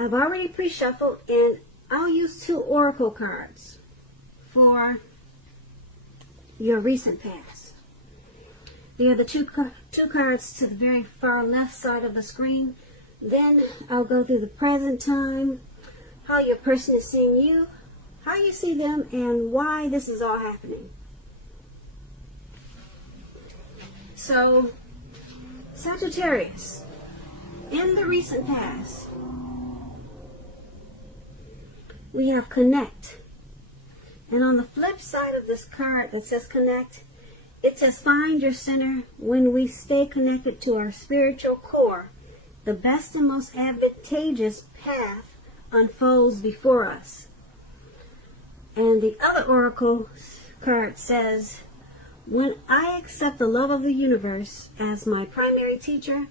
I've already pre-shuffled, and I'll use 2 oracle cards for your recent past. They are the two cards to the very far left side of the screen. Then I'll go through the present time, how your person is seeing you, how you see them, and why this is all happening. So, Sagittarius, in the recent past, we have connect. And on the flip side of this card that says connect, it says find your center. When we stay connected to our spiritual core, the best and most advantageous path unfolds before us. And the other oracle card says, when I accept the love of the universe as my primary teacher,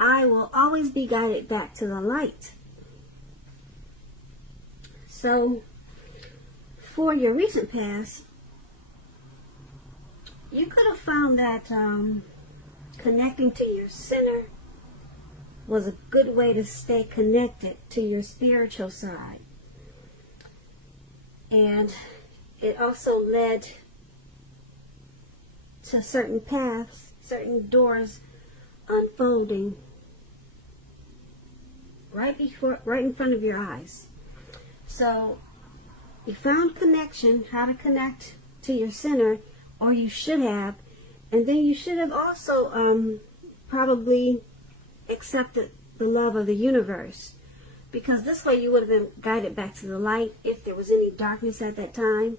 I will always be guided back to the light. So, for your recent past, you could have found that connecting to your center was a good way to stay connected to your spiritual side. And it also led to certain paths, certain doors unfolding right in front of your eyes. So you found connection, how to connect to your center, or you should have, and then you should have also probably accepted the love of the universe, because this way you would have been guided back to the light if there was any darkness at that time.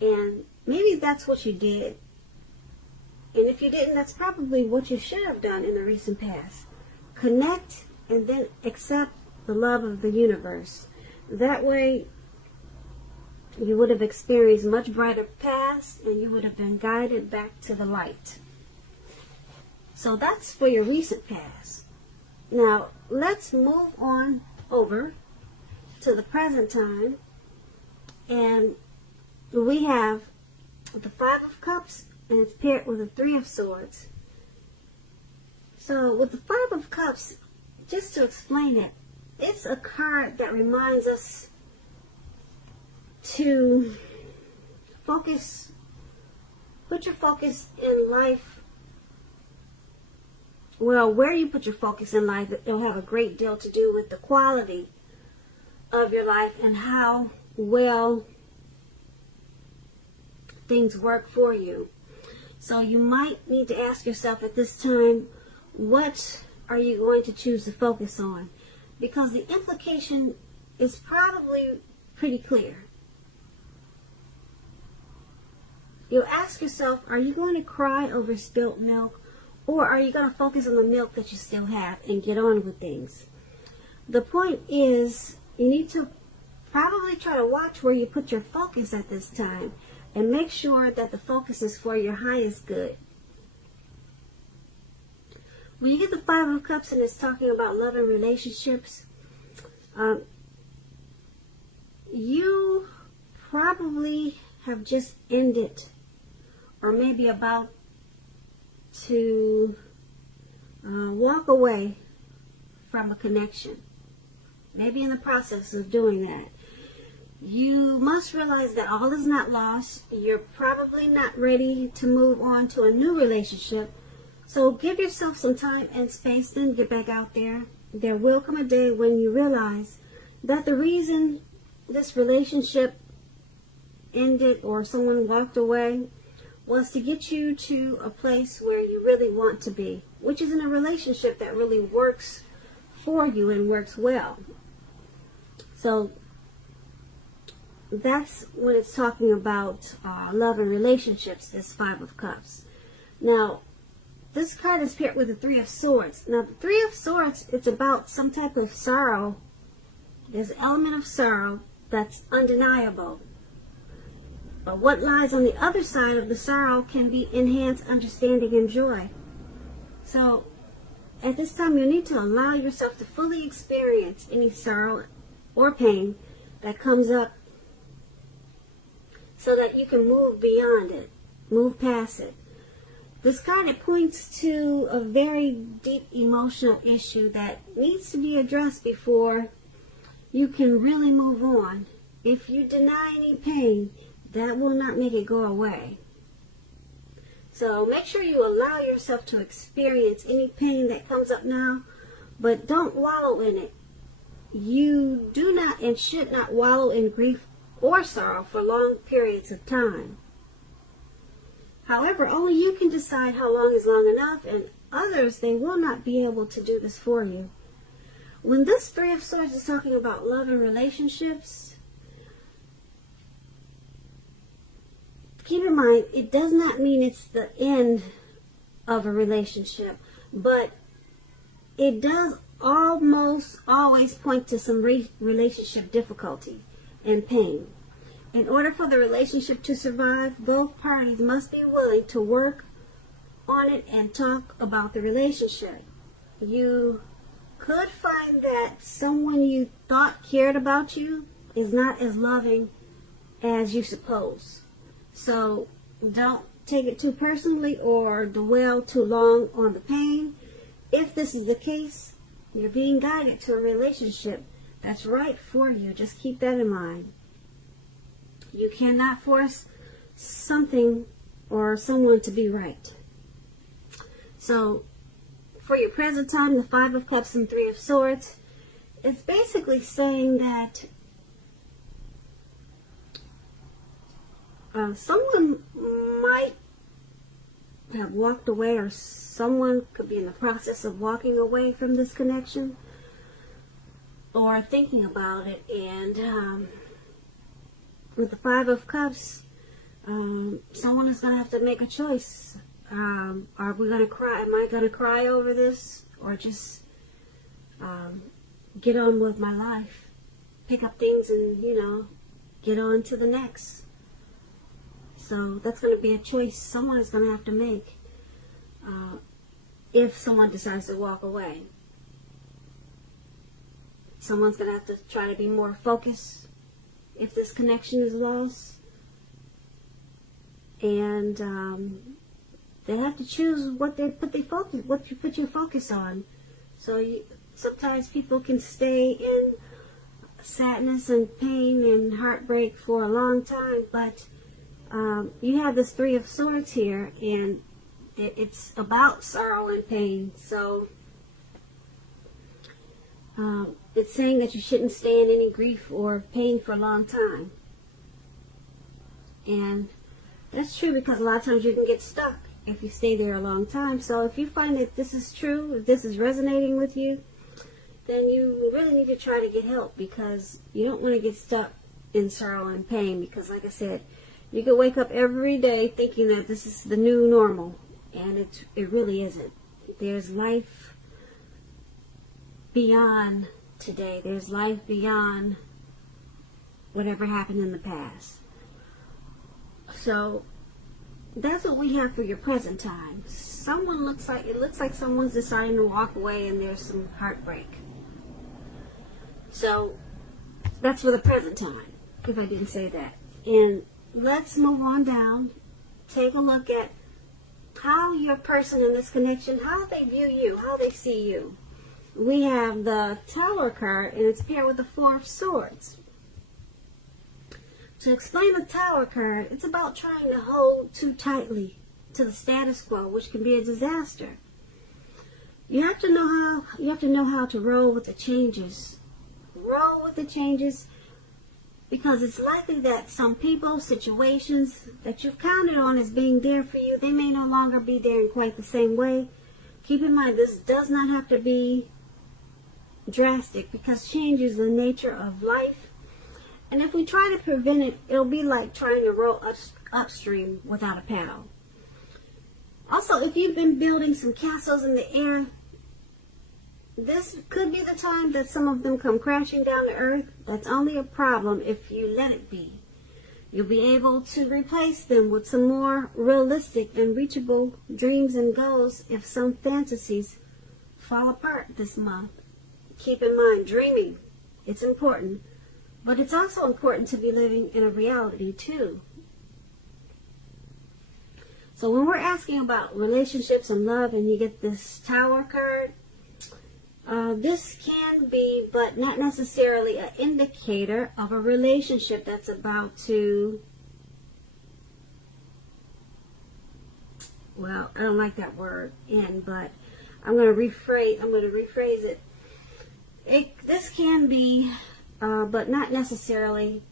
And maybe that's what you did, and if you didn't, that's probably what you should have done in the recent past. Connect and then accept the love of the universe. That way you would have experienced much brighter paths, and you would have been guided back to the light. So that's for your recent past. Now, let's move on over to the present time. And we have the 5 of Cups, and it's paired with the 3 of Swords. So with the 5 of Cups, just to explain it, it's a card that reminds us to focus, put your focus in life. Well, where you put your focus in life, it'll have a great deal to do with the quality of your life and how well things work for you. So you might need to ask yourself at this time, what are you going to choose to focus on? Because the implication is probably pretty clear. You'll ask yourself, are you going to cry over spilt milk, or are you going to focus on the milk that you still have and get on with things? The point is, you need to probably try to watch where you put your focus at this time and make sure that the focus is for your highest good. When you get the 5 of Cups and it's talking about love and relationships, you probably have just ended, or maybe about to walk away from a connection. Maybe in the process of doing that. You must realize that all is not lost. You're probably not ready to move on to a new relationship. So give yourself some time and space, then get back out there. There will come a day when you realize that the reason this relationship ended or someone walked away was to get you to a place where you really want to be, which is in a relationship that really works for you and works well. So that's when it's talking about love and relationships, this 5 of Cups. Now, this card is paired with the 3 of Swords. Now, the 3 of Swords, it's about some type of sorrow. There's an element of sorrow that's undeniable. But what lies on the other side of the sorrow can be enhanced understanding and joy. So, at this time, you need to allow yourself to fully experience any sorrow or pain that comes up so that you can move beyond it, move past it. This card, it points to a very deep emotional issue that needs to be addressed before you can really move on. If you deny any pain, that will not make it go away. So make sure you allow yourself to experience any pain that comes up now, but don't wallow in it. You do not and should not wallow in grief or sorrow for long periods of time. However, only you can decide how long is long enough, and others, they will not be able to do this for you. When this Three of Swords is talking about love and relationships, keep in mind, it does not mean it's the end of a relationship, but it does almost always point to some relationship difficulty and pain. In order for the relationship to survive, both parties must be willing to work on it and talk about the relationship. You could find that someone you thought cared about you is not as loving as you suppose. So don't take it too personally or dwell too long on the pain. If this is the case, you're being guided to a relationship that's right for you. Just keep that in mind. You cannot force something or someone to be right. So for your present time, the Five of Cups and Three of Swords, it's basically saying that someone might have walked away, or someone could be in the process of walking away from this connection or thinking about it. And with the Five of Cups, someone is going to have to make a choice. Are we going to cry? Am I going to cry over this, or just get on with my life, pick up things and, get on to the next? So that's going to be a choice someone is going to have to make if someone decides to walk away. Someone's going to have to try to be more focused if this connection is lost. And they have to choose what you put your focus on. So sometimes people can stay in sadness and pain and heartbreak for a long time, but you have this Three of Swords here, and it's about sorrow and pain. So it's saying that you shouldn't stay in any grief or pain for a long time. And that's true, because a lot of times you can get stuck if you stay there a long time. So if you find that this is true, if this is resonating with you, then you really need to try to get help, because you don't want to get stuck in sorrow and pain. Because like I said, you could wake up every day thinking that this is the new normal, and it really isn't. There's life beyond today. There's life beyond whatever happened in the past. So that's what we have for your present time. It looks like someone's deciding to walk away, and there's some heartbreak. So that's for the present time, if I didn't say that. And let's move on down. Take a look at how your person in this connection, how they view you, how they see you. We have the Tower card, and it's paired with the Four of Swords. To explain the Tower card, it's about trying to hold too tightly to the status quo, which can be a disaster. You have to know how to roll with the changes. Roll with the changes, because it's likely that some people, situations that you've counted on as being there for you, they may no longer be there in quite the same way. Keep in mind, this does not have to be drastic, because change is the nature of life. And if we try to prevent it, it'll be like trying to row upstream without a paddle. Also, if you've been building some castles in the air, this could be the time that some of them come crashing down to earth. That's only a problem if you let it be. You'll be able to replace them with some more realistic and reachable dreams and goals if some fantasies fall apart this month. Keep in mind, dreaming, it's important. But it's also important to be living in a reality too. So when we're asking about relationships and love, and you get this Tower card, This can be, but not necessarily, an indicator of a relationship that's about to, well, I don't like that word, end, but I'm going to rephrase it. This can be, but not necessarily,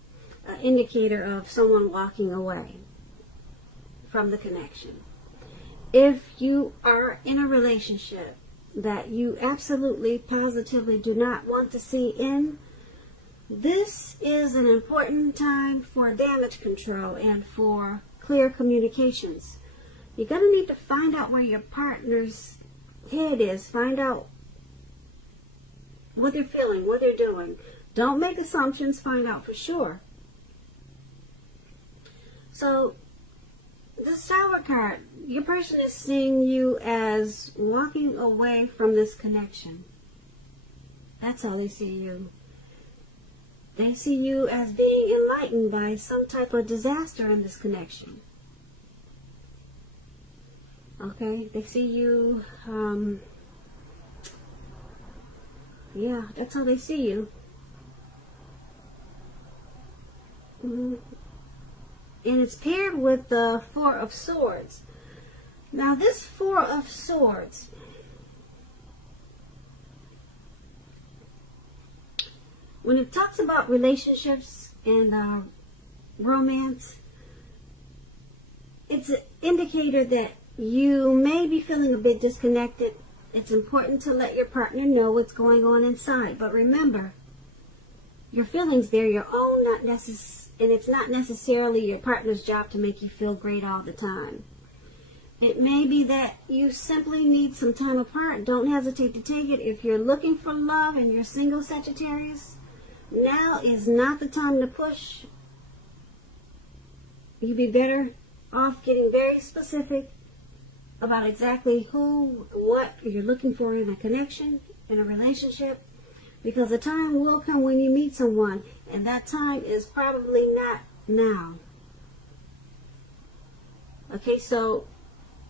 an indicator of someone walking away from the connection. If you are in a relationship that you absolutely, positively do not want to see end, this is an important time for damage control and for clear communications. You're going to need to find out where your partner's head is. Find out what they're feeling, what they're doing. Don't make assumptions. Find out for sure. So, this Tower card, your person is seeing you as walking away from this connection. That's how they see you. They see you as being enlightened by some type of disaster in this connection. Okay, they see you, yeah, that's how they see you. And it's paired with the Four of Swords. Now this Four of Swords, when it talks about relationships and romance, it's an indicator that you may be feeling a bit disconnected. It's important to let your partner know what's going on inside. But remember, your feelings, they're your own, and it's not necessarily your partner's job to make you feel great all the time. It may be that you simply need some time apart. Don't hesitate to take it. If you're looking for love and you're single, Sagittarius, now is not the time to push. You'd be better off getting very specific about exactly who, what you're looking for in a connection, in a relationship, because the time will come when you meet someone, and that time is probably not now. Okay, so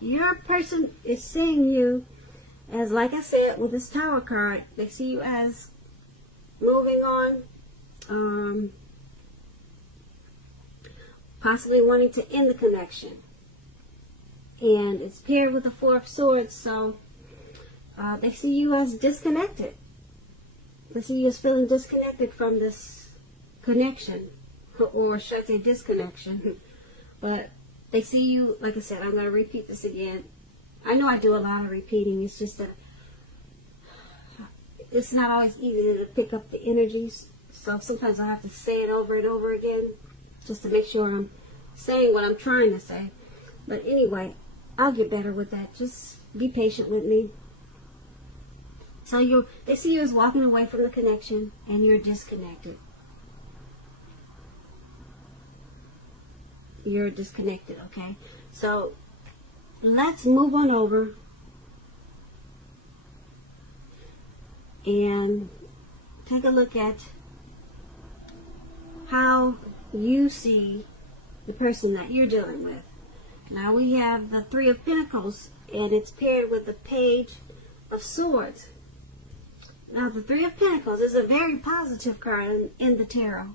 your person is seeing you as, like I said, with this Tower card, they see you as moving on, possibly wanting to end the connection. And it's paired with the Four of Swords, so they see you as disconnected. They see you as feeling disconnected from this connection, or should I say disconnection. But they see you, like I said, I'm going to repeat this again. I know I do a lot of repeating. It's just that it's not always easy to pick up the energies. So sometimes I have to say it over and over again just to make sure I'm saying what I'm trying to say. But anyway, I'll get better with that. Just be patient with me. So they see you as walking away from the connection, and you're disconnected. You're disconnected, okay? So let's move on over and take a look at how you see the person that you're dealing with. Now we have the Three of Pentacles, and it's paired with the Page of Swords. Now the Three of Pentacles is a very positive card in the tarot,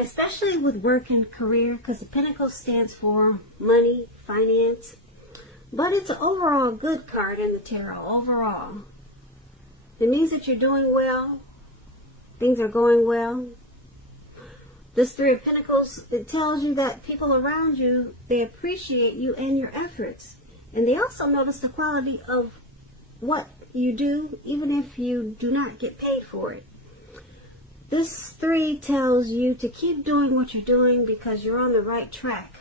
especially with work and career, because the Pentacle stands for money, finance, but it's an overall good card in the tarot, overall. It means that you're doing well, things are going well. This Three of Pentacles, it tells you that people around you, they appreciate you and your efforts. And they also notice the quality of what you do, even if you do not get paid for it. This three tells you to keep doing what you're doing because you're on the right track.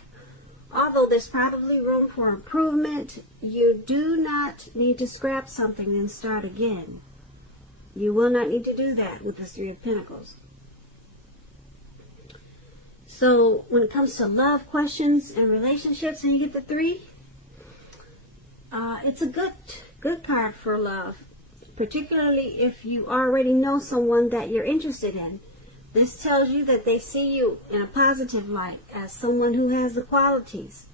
Although there's probably room for improvement, you do not need to scrap something and start again. You will not need to do that with this Three of Pentacles. So when it comes to love questions and relationships, and you get the three, it's a good card for love, particularly if you already know someone that you're interested in. This tells you that they see you in a positive light as someone who has the qualities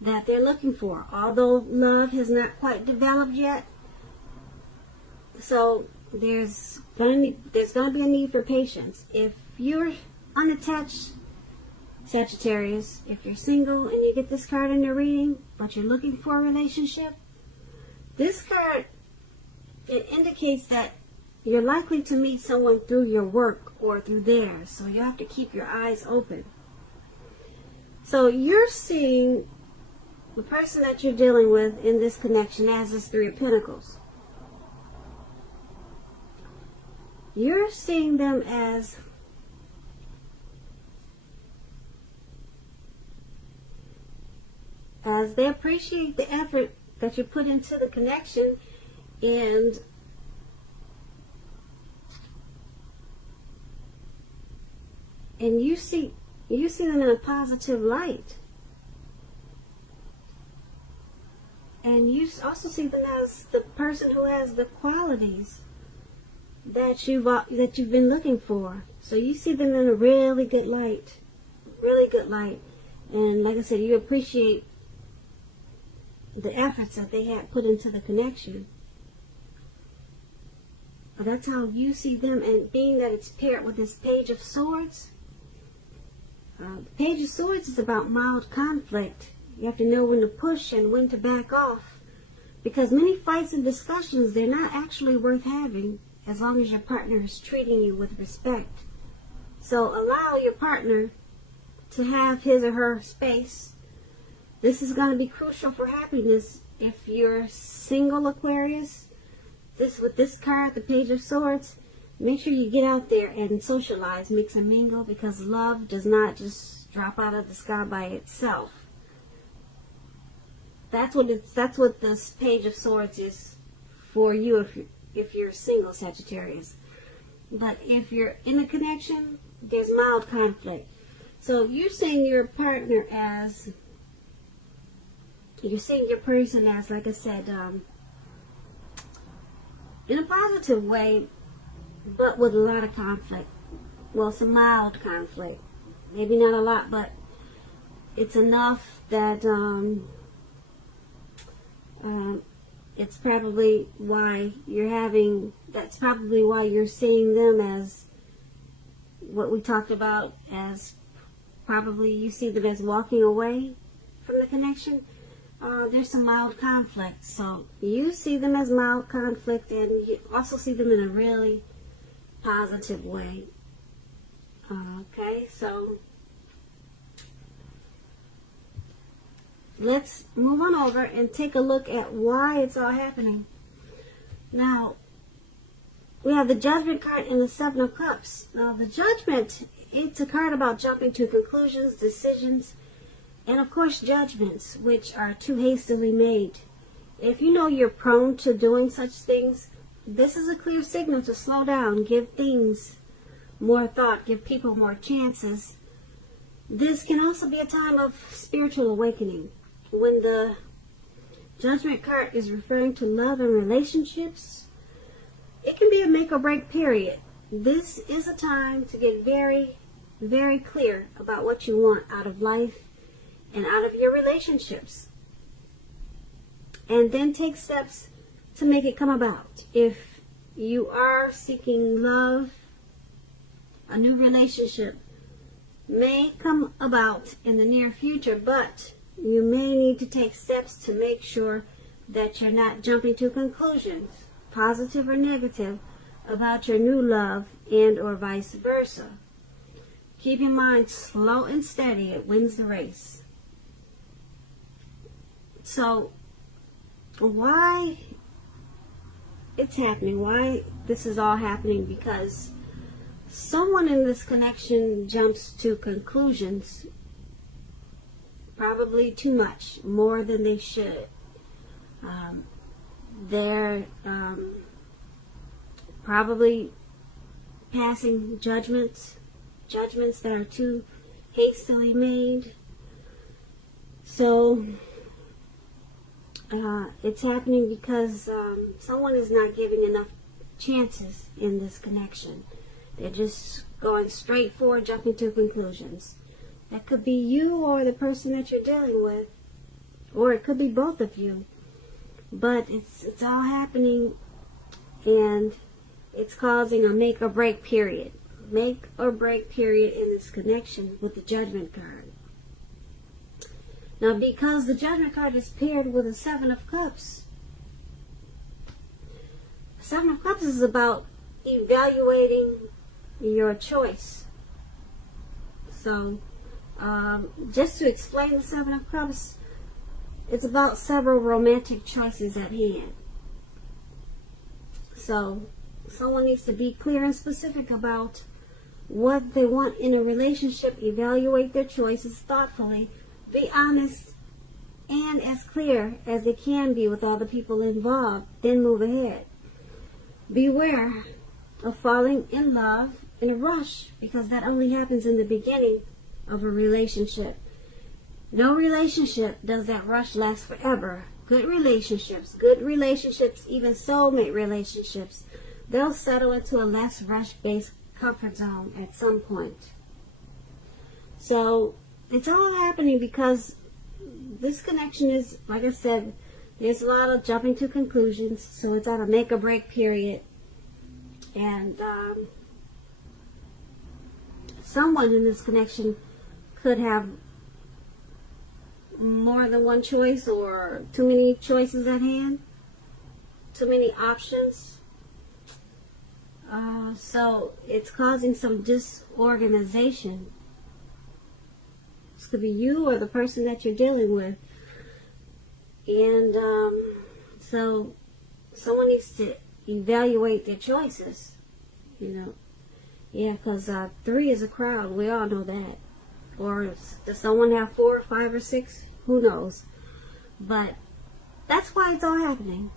that they're looking for. Although love has not quite developed yet, So there's gonna be a need for patience. If you're unattached, Sagittarius, if you're single and you get this card in your reading, but you're looking for a relationship, this card, it indicates that you're likely to meet someone through your work or through theirs. So you have to keep your eyes open. So you're seeing the person that you're dealing with in this connection as this Three of Pentacles. You're seeing them as they appreciate the effort that you put into the connection, and you see them in a positive light. And you also see them as the person who has the qualities that you've been looking for. So you see them in a really good light. Really good light. And like I said, you appreciate the efforts that they had put into the connection. But that's how you see them, and being that it's paired with this Page of Swords. The Page of Swords is about mild conflict. You have to know when to push and when to back off. Because many fights and discussions, they're not actually worth having as long as your partner is treating you with respect. So allow your partner to have his or her space. This is going to be crucial for happiness. If you're single, Aquarius, with this card, the Page of Swords, make sure you get out there and socialize, mix and mingle, because love does not just drop out of the sky by itself. That's what this Page of Swords is for you if you're single, Sagittarius. But if you're in a connection, there's mild conflict. So you're seeing your partner as, you're seeing your person as, like I said, in a positive way, but with a lot of conflict. Well, some mild conflict. Maybe not a lot, but it's enough that it's probably why that's probably why you're seeing them as what we talked about, as probably you see them as walking away from the connection. There's some mild conflict. So you see them as mild conflict, and you also see them in a really positive way. Okay, so let's move on over and take a look at why it's all happening. Now, we have the Judgment card and the Seven of Cups. Now, the Judgment, it's a card about jumping to conclusions, decisions, and of course judgments, which are too hastily made. If you know you're prone to doing such things, this is a clear signal to slow down, give things more thought, give people more chances. This can also be a time of spiritual awakening. When the Judgment card is referring to love and relationships, it can be a make or break period. This is a time to get very, very clear about what you want out of life and out of your relationships. And then take steps to make it come about. If you are seeking love, a new relationship may come about in the near future, but you may need to take steps to make sure that you're not jumping to conclusions, positive or negative, about your new love, and or vice versa. Keep in mind, slow and steady, it wins the race. So, why it's happening, why this is all happening? Because someone in this connection jumps to conclusions, probably too much, more than they should. They're probably passing judgments that are too hastily made. So it's happening because someone is not giving enough chances in this connection. They're just going straight forward, jumping to conclusions. That could be you or the person that you're dealing with, or it could be both of you. But it's all happening and it's causing a make or break period. Make or break period in this connection with the Judgment card. Now, because the Judgment card is paired with the Seven of Cups, Seven of Cups is about evaluating your choice. So, just to explain the Seven of Cups, it's about several romantic choices at hand. So, someone needs to be clear and specific about what they want in a relationship, evaluate their choices thoughtfully, be honest and as clear as they can be with all the people involved, then move ahead. Beware of falling in love in a rush, because that only happens in the beginning of a relationship. No relationship does that rush last forever. Good relationships, even soulmate relationships, they'll settle into a less rush-based comfort zone at some point. So it's all happening because this connection is, like I said, there's a lot of jumping to conclusions. So it's at a make or break period. And someone in this connection could have more than one choice, or too many choices at hand, too many options. So it's causing some disorganization. This could be you or the person that you're dealing with. And so someone needs to evaluate their choices, you know. Yeah, because 3 is a crowd. We all know that. Or does someone have 4 or 5 or 6? Who knows? But that's why it's all happening.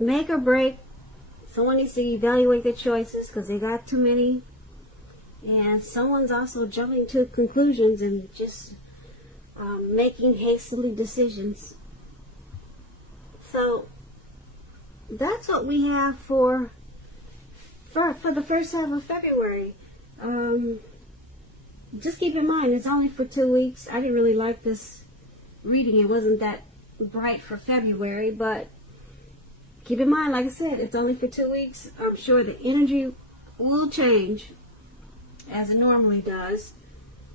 Make or break. Someone needs to evaluate their choices because they got too many. And someone's also jumping to conclusions and just making hastily decisions. So that's what we have for the first half of February. Just keep in mind, it's only for 2 weeks. I didn't really like this reading. It wasn't that bright for February, but keep in mind, like I said, it's only for 2 weeks. I'm sure the energy will change as it normally does.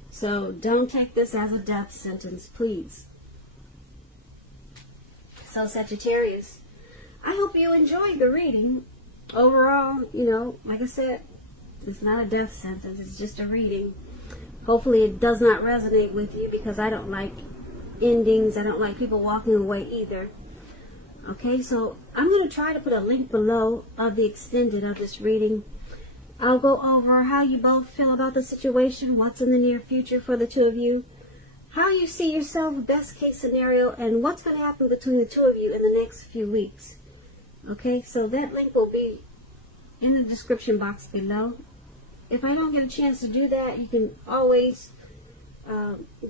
So don't take this as a death sentence, please. So Sagittarius, I hope you enjoyed the reading. Overall, you know, like I said, it's not a death sentence. It's just a reading. Hopefully it does not resonate with you, because I don't like endings. I don't like people walking away either. Okay, so I'm going to try to put a link below of the extended of this reading. I'll go over how you both feel about the situation, what's in the near future for the two of you, how you see yourself, best case scenario, and what's going to happen between the two of you in the next few weeks. Okay, so that link will be in the description box below. If I don't get a chance to do that, you can always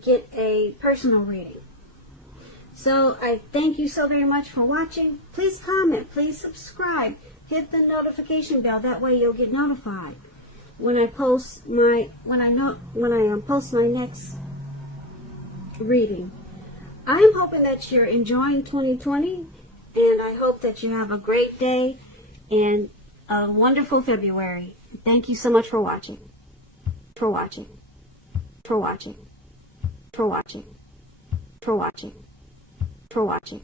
get a personal reading. So I thank you so very much for watching. Please comment, please subscribe, hit the notification bell. That way you'll get notified when I post my post my next reading. I am hoping that you're enjoying 2020, and I hope that you have a great day and a wonderful February. Thank you so much for watching. For watching. For watching. For watching. For watching. For watching.